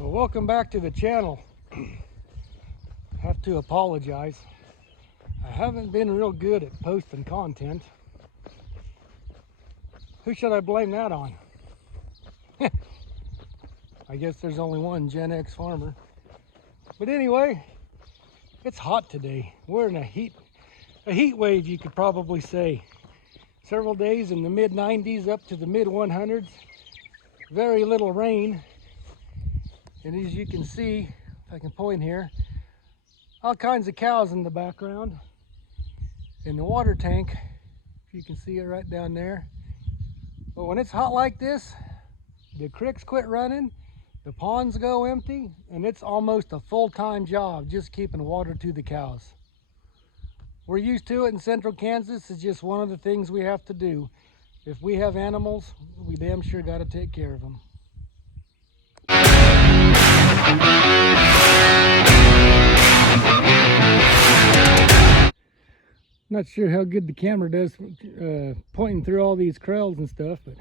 Well, welcome back to the channel. Have to apologize. I haven't been real good at posting content. Who should I blame that on? I guess there's only one Gen X farmer. But anyway, it's hot today. We're in a heat wave, you could probably say. Several days in the mid 90s up to the mid 100s. Very little rain. And as you can see, if I can point here, all kinds of cows in the background. In the water tank, if you can see it right down there. But when it's hot like this, the creeks quit running, the ponds go empty, and it's almost a full-time job just keeping water to the cows. We're used to it in central Kansas. It's just one of the things we have to do. If we have animals, we damn sure got to take care of them. Not sure how good the camera does pointing through all these kraals and stuff, but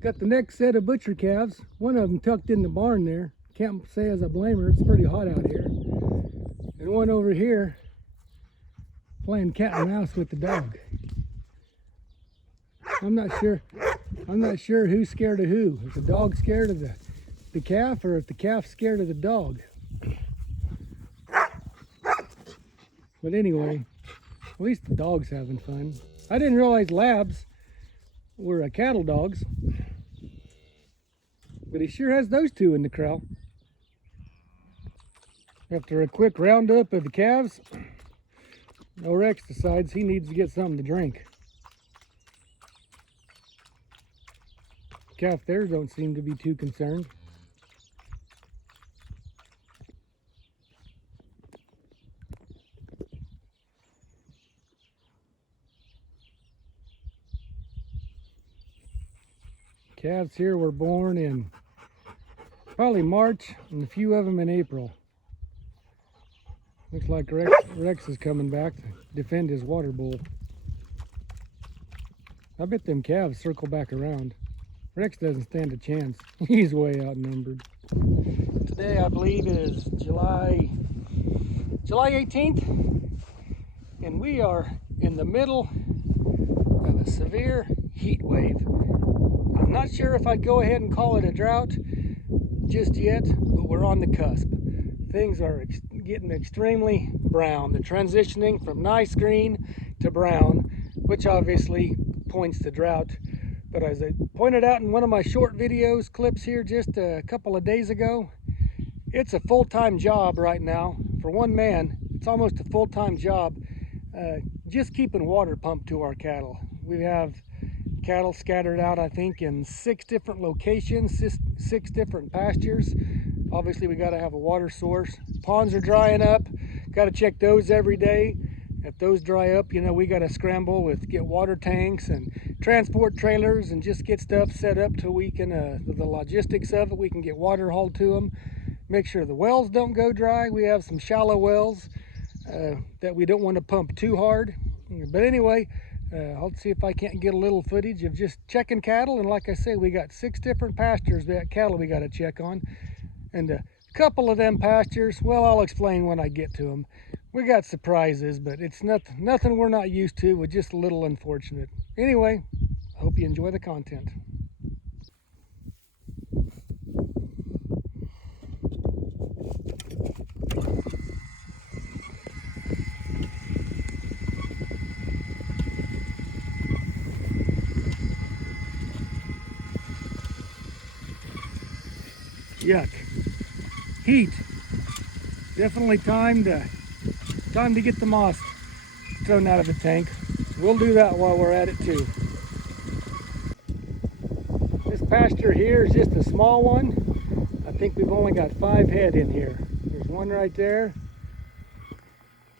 got the next set of butcher calves. One of them tucked in the barn there. Can't say as I blame her. It's pretty hot out here. And one over here playing cat and mouse with the dog. I'm not sure who's scared of who. If the dog's scared of the calf, or if the calf's scared of the dog. But anyway, at least the dog's having fun. I didn't realize labs were cattle dogs, but he sure has those two in the corral. After a quick roundup of the calves, Rex decides he needs to get something to drink. Calf there don't seem to be too concerned. Calves here were born in probably March, and a few of them in April. Looks like Rex is coming back to defend his water bowl. I bet them calves circle back around. Rex doesn't stand a chance. He's way outnumbered. Today I believe is July 18th, and we are in the middle of a severe heat wave. I'm not sure if I'd go ahead and call it a drought just yet, but we're on the cusp. Things are getting extremely brown. They're transitioning from nice green to brown, which obviously points to drought. But as I pointed out in one of my short videos clips here just a couple of days ago, it's a full-time job right now. For one man, it's almost a full-time job just keeping water pumped to our cattle. We have cattle scattered out, I think, in 6 different locations, 6 different pastures. Obviously, we got to have a water source. Ponds are drying up. Got to check those every day. If those dry up, you know, we got to scramble with get water tanks and transport trailers and just get stuff set up till we can, the logistics of it, we can get water hauled to them. Make sure the wells don't go dry. We have some shallow wells that we don't want to pump too hard. But anyway, I'll see if I can't get a little footage of just checking cattle. And like I say, we got 6 different pastures that cattle we got to check on. And a couple of them pastures, well, I'll explain when I get to them. We got surprises, but it's nothing we're not used to. We're just a little unfortunate. Anyway, I hope you enjoy the content. Yuck. Heat. Definitely time to get the moss thrown out of the tank. We'll do that while we're at it too. This pasture here is just a small one. I think we've only got 5 head in here. There's one right there.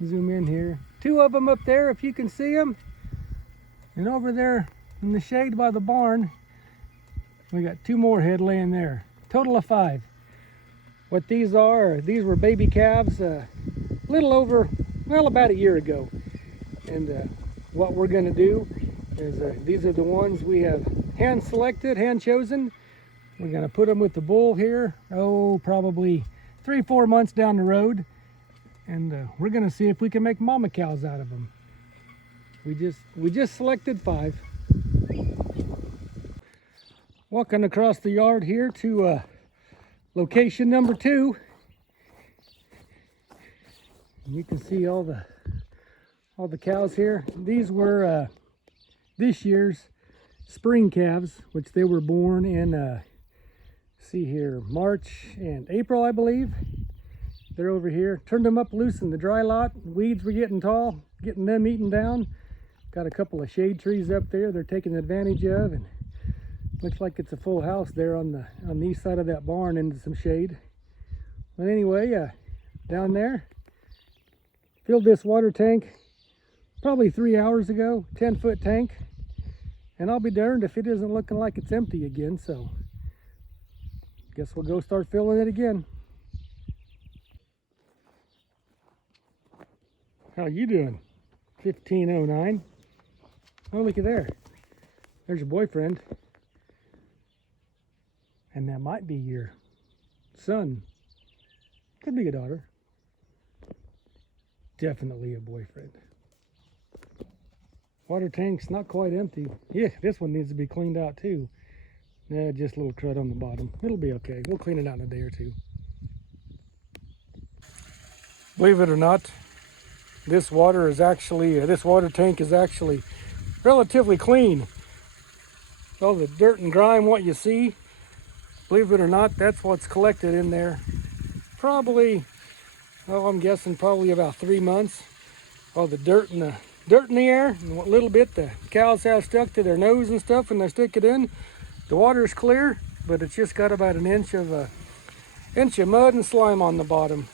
Zoom in here. 2 of them up there if you can see them. And over there in the shade by the barn, we got 2 more head laying there. Total of 5. What these are, these were baby calves a little over, well, about a year ago. And what we're going to do is these are the ones we have hand selected, hand chosen. We're gonna put them with the bull here, probably 3-4 months down the road. And we're gonna see if we can make mama cows out of them. We just selected 5. Walking across the yard here to location number 2. You can see all the cows here. These were this year's spring calves, which they were born in see here, March and April, I believe. They're over here. Turned them up loose in the dry lot. Weeds were getting tall, getting them eaten down. Got a couple of shade trees up there they're taking advantage of, and looks like it's a full house there on the east side of that barn into some shade. But anyway, down there, filled this water tank probably 3 hours ago, 10-foot tank. And I'll be darned if it isn't looking like it's empty again, so guess we'll go start filling it again. How you doing? 1509. Oh, look at there. There's your boyfriend. And that might be your son. Could be a daughter. Definitely a boyfriend. Water tank's not quite empty. Yeah, this one needs to be cleaned out too. Yeah, just a little crud on the bottom. It'll be okay. We'll clean it out in a day or two. Believe it or not, this water tank is actually relatively clean. All the dirt and grime, what you see, believe it or not, that's what's collected in there. Probably, I'm guessing probably about 3 months. All the dirt in the air, and what little bit the cows have stuck to their nose and stuff when they stick it in. The water's clear, but it's just got about an inch of mud and slime on the bottom.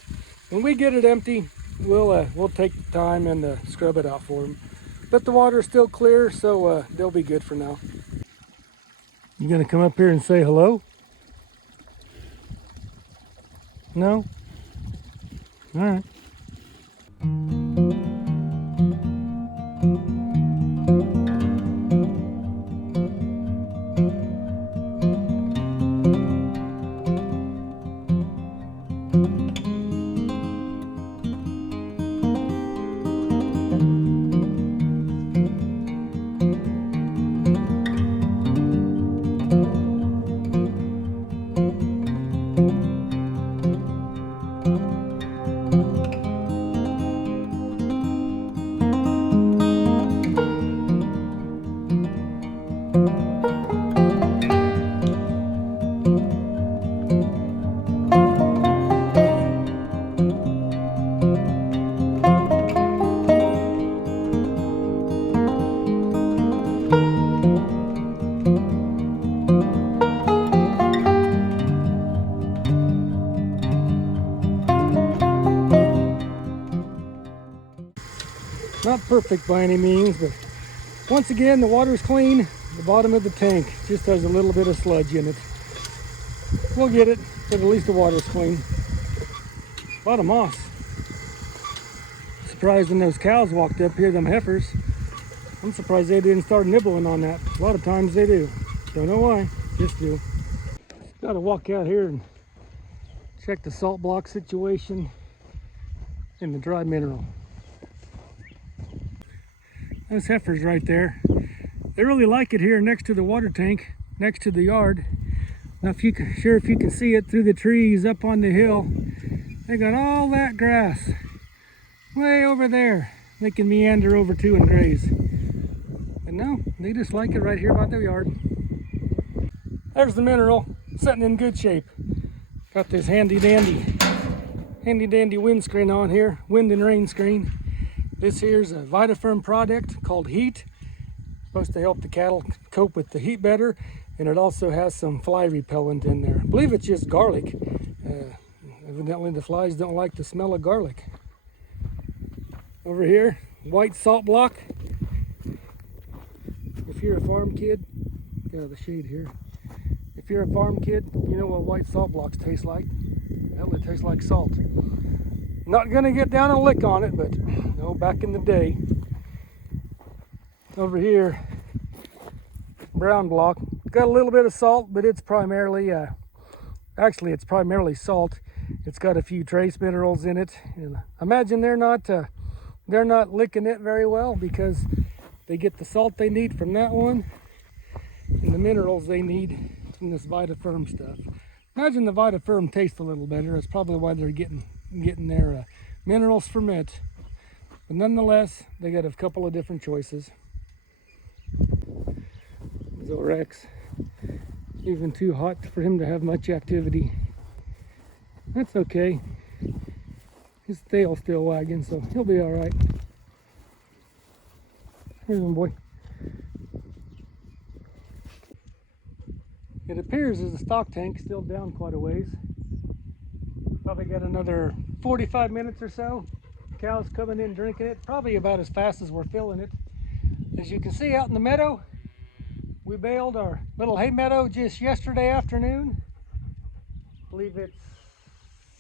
When we get it empty, we'll take the time and scrub it out for them. But the water's still clear, so they'll be good for now. You gonna come up here and say hello? No? All right. Not perfect by any means, but once again, the water's clean. The bottom of the tank just has a little bit of sludge in it. We'll get it, but at least the water's clean. A lot of moss. Surprised when those cows walked up here, them heifers. I'm surprised they didn't start nibbling on that. A lot of times they do. Don't know why, just do. Got to walk out here and check the salt block situation and the dry mineral. Those heifers right there, they really like it here next to the water tank, next to the yard. Now if you can see it through the trees up on the hill, they got all that grass way over there. They can meander over to and graze. But no, they just like it right here by the yard. There's the mineral, sitting in good shape. Got this handy dandy windscreen on here, wind and rain screen. This here's a VitaFirm product called Heat. Supposed to help the cattle cope with the heat better, and it also has some fly repellent in there. I believe it's just garlic. Evidently the flies don't like the smell of garlic. Over here, white salt block. If you're a farm kid, get out of the shade here. If you're a farm kid, you know what white salt blocks taste like. Hell, it tastes like salt. Not gonna get down and lick on it, but back in the day. Over here, brown block, got a little bit of salt, but it's primarily, actually it's primarily salt. It's got a few trace minerals in it. And imagine they're not licking it very well because they get the salt they need from that one and the minerals they need from this VitaFirm stuff. Imagine the VitaFirm tastes a little better. That's probably why they're getting their minerals from it. But nonetheless, they got a couple of different choices. So Rex, even too hot for him to have much activity. That's okay. His tail's still wagging, so he'll be all right. Here's one, boy. It appears as the stock tank's still down quite a ways. Probably got another 45 minutes or so. Cows coming in drinking it, probably about as fast as we're filling it. As you can see out in the meadow, we baled our little hay meadow just yesterday afternoon. I believe it's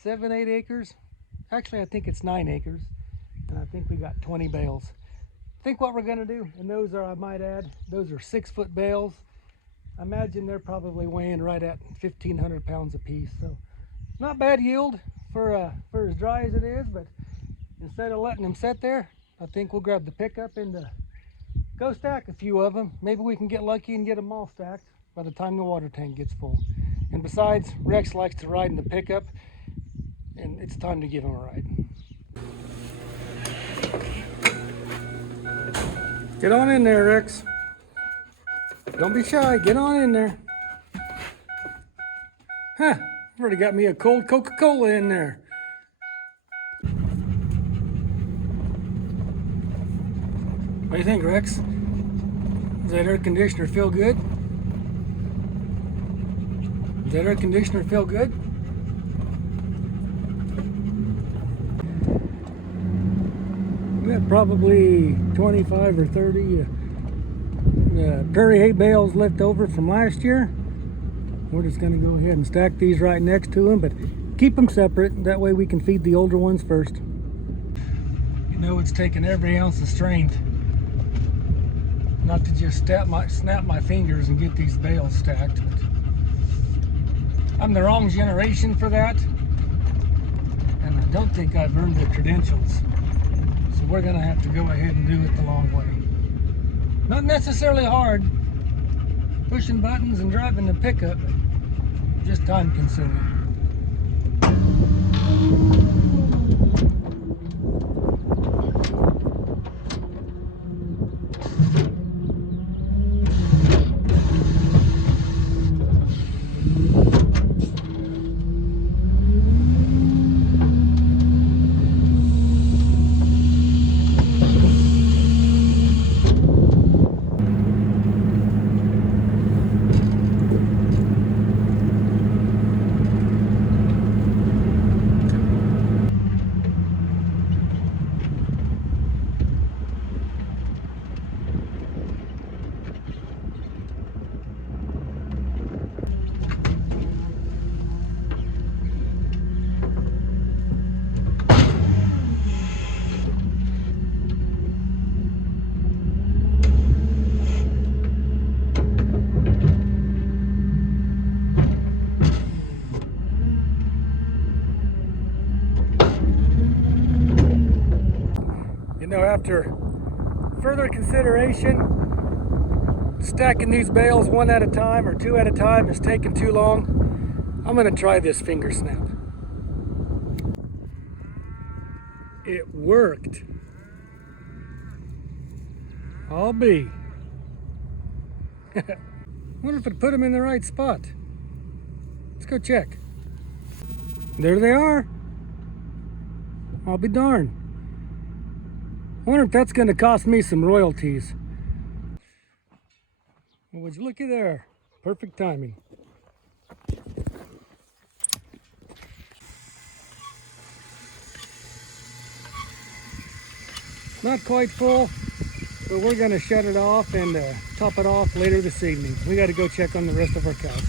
7-8 acres. Actually, I think it's 9 acres. And I think we got 20 bales. I think what we're gonna do, and those are, I might add, those are 6-foot bales. I imagine they're probably weighing right at 1,500 pounds a piece. So not bad yield for as dry as it is, but instead of letting them sit there, I think we'll grab the pickup and go stack a few of them. Maybe we can get lucky and get them all stacked by the time the water tank gets full. And besides, Rex likes to ride in the pickup, and it's time to give him a ride. Get on in there, Rex. Don't be shy, get on in there. Huh, I've already got me a cold Coca-Cola in there. What do you think, Rex? Does that air conditioner feel good? Does that air conditioner feel good? We got probably 25 or 30 prairie hay bales left over from last year. We're just going to go ahead and stack these right next to them, but keep them separate. That way we can feed the older ones first. You know, it's taken every ounce of strength not to just snap my fingers and get these bales stacked. But I'm the wrong generation for that, and I don't think I've earned the credentials. So we're going to have to go ahead and do it the long way. Not necessarily hard, pushing buttons and driving the pickup, but just time consuming. know, after further consideration, stacking these bales one at a time or two at a time is taking too long. I'm going to try this finger snap. It worked. I'll be. Wonder if it put them in the right spot. Let's go check. There they are. I'll be darned. I wonder if that's going to cost me some royalties. Well, would you looky there? Perfect timing. Not quite full, but we're going to shut it off and top it off later this evening. We got to go check on the rest of our cows.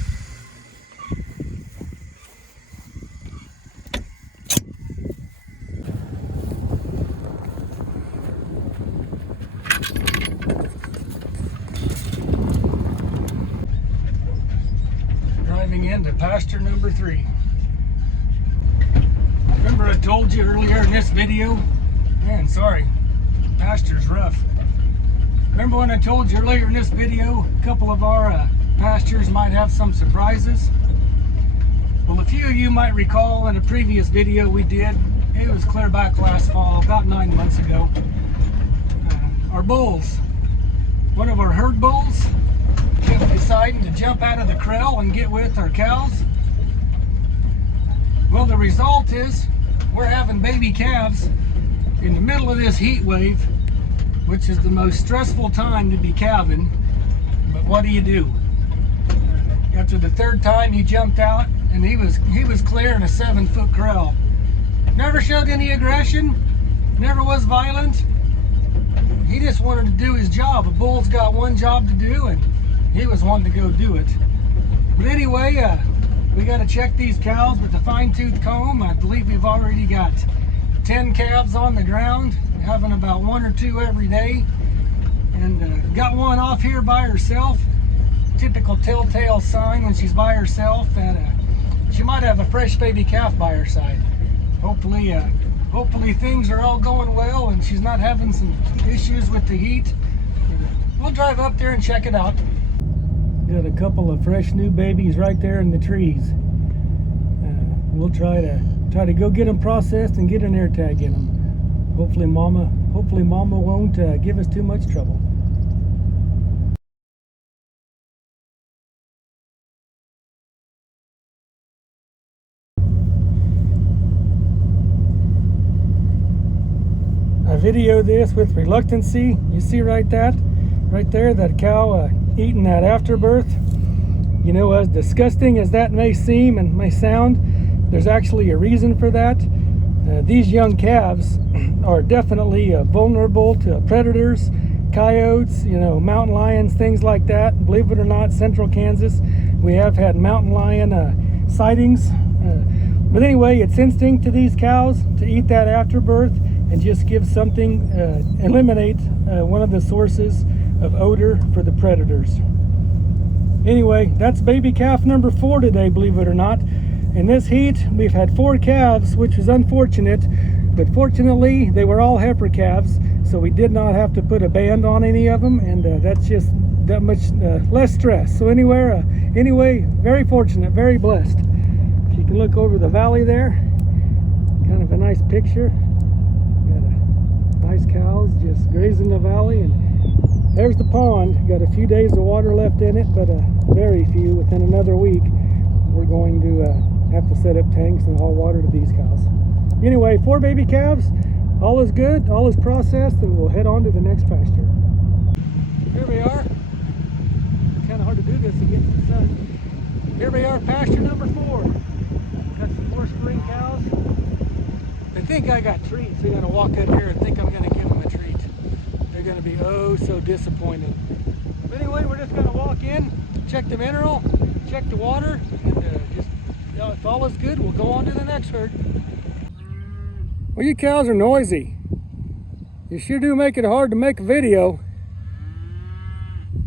to pasture number 3. Remember I told you earlier in this video, man, sorry, pasture's rough. Remember when I told you earlier in this video, a couple of our pastures might have some surprises? Well, a few of you might recall in a previous video we did, it was clear back last fall, about 9 months ago, our bulls, one of our herd bulls, kept deciding to jump out of the corral and get with our cows. Well, the result is we're having baby calves in the middle of this heat wave, which is the most stressful time to be calving. But what do? After the third time he jumped out, and he was clearing a 7-foot corral. Never showed any aggression, never was violent. He just wanted to do his job. A bull's got one job to do, and he was wanting to go do it. But anyway, we got to check these cows with a fine-tooth comb. I believe we've already got 10 calves on the ground, having about 1 or 2 every day. And got one off here by herself. Typical telltale sign when she's by herself that she might have a fresh baby calf by her side. Hopefully things are all going well and she's not having some issues with the heat. We'll drive up there and check it out. Got a couple of fresh new babies right there in the trees. We'll try to go get them processed and get an air tag in them. Hopefully mama won't give us too much trouble. I video this with reluctancy. You see right there, that cow eating that afterbirth. You know, as disgusting as that may seem and may sound, there's actually a reason for that. These young calves are definitely vulnerable to predators, coyotes, you know, mountain lions, things like that. Believe it or not, central Kansas, we have had mountain lion sightings. But anyway, it's instinct to these cows to eat that afterbirth and just give something, eliminate one of the sources of odor for the predators. Anyway, that's baby calf number 4 today, believe it or not. In this heat, we've had 4 calves, which was unfortunate, but fortunately they were all heifer calves, so we did not have to put a band on any of them, and that's just that much less stress. So anyway, very fortunate, very blessed. If you can look over the valley there, kind of a nice picture. Nice cows just grazing the valley, and there's the pond. Got a few days of water left in it, but very few. Within another week we're going to have to set up tanks and haul water to these cows. Anyway, 4 baby calves, all is good, all is processed, and we'll head on to the next pasture. Here we are. Kind of hard to do this against the sun. Here we are, pasture number 4. Got some 4 spring cows. They think I got treats. They're gonna walk up here and think I'm gonna give them a treat. They're gonna be oh so disappointed. But anyway, we're just gonna walk in, check the mineral, check the water, and just, you know, if all is good, we'll go on to the next herd. Well, you cows are noisy. You sure do make it hard to make a video.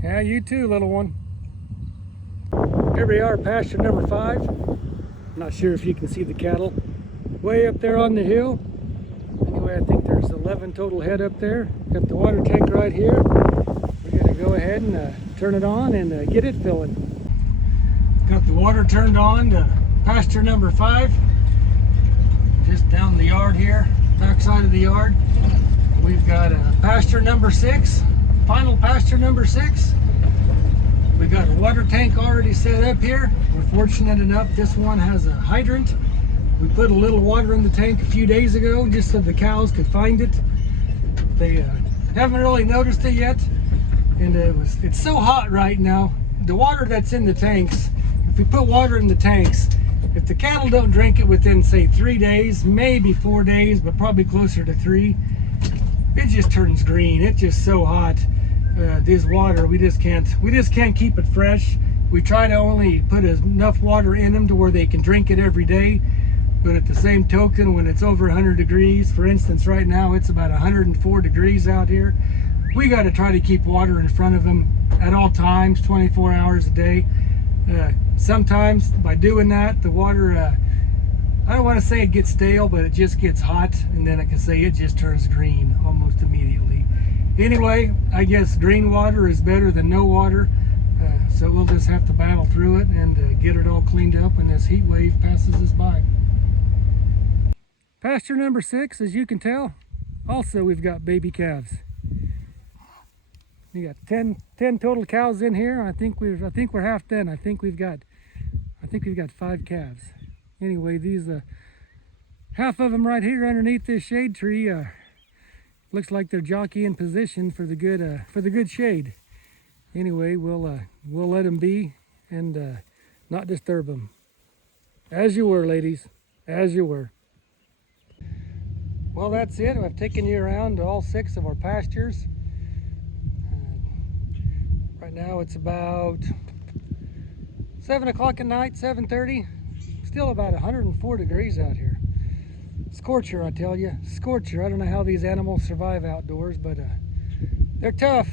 Yeah, you too, little one. Here we are, pasture number 5. Not sure if you can see the cattle way up there on the hill. Anyway, I think there's 11 total head up there. Got the water tank right here. We're gonna go ahead and turn it on and get it filling. Got the water turned on to pasture number 5. Just down the yard here, back side of the yard. We've got pasture number 6, final pasture number 6. We got a water tank already set up here. We're fortunate enough this one has a hydrant. We put a little water in the tank a few days ago just so the cows could find it. They haven't really noticed it yet, and it's so hot right now. The water that's in the tanks, if we put water in the tanks, if the cattle don't drink it within, say, 3 days, maybe 4 days, but probably closer to 3, it just turns green. It's just so hot. This water, we just can't keep it fresh. We try to only put enough water in them to where they can drink it every day. But at the same token, when it's over 100 degrees, for instance, right now it's about 104 degrees out here, we got to try to keep water in front of them at all times, 24 hours a day. sometimes by doing that, the water, I don't want to say it gets stale, but it just gets hot, and then I can say it just turns green almost immediately. Anyway, I guess green water is better than no water, so we'll just have to battle through it and get it all cleaned up when this heat wave passes us by. Pasture number 6, as you can tell, also we've got baby calves. We got 10 total cows in here. I think we're half done. I think we've got 5 calves. Anyway, these half of them right here underneath this shade tree looks like they're jockeying position for the good shade. Anyway, we'll let them be and not disturb them. As you were, ladies, as you were. Well, that's it. I've taken you around to all 6 of our pastures. Right now it's about 7 o'clock at night, 7:30. Still about 104 degrees out here. Scorcher, I tell you, scorcher. I don't know how these animals survive outdoors, but they're tough.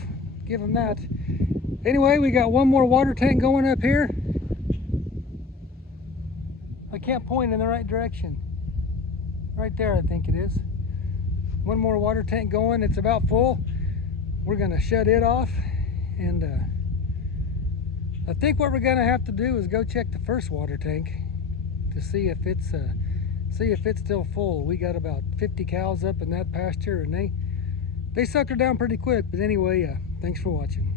Give them that. Anyway, we got one more water tank going up here. I can't point in the right direction. Right there, I think it is. One more water tank going. It's about full. We're gonna shut it off, and I think what we're gonna have to do is go check the first water tank to see if it's still full. We got about 50 cows up in that pasture, and they sucker down pretty quick. But anyway, thanks for watching.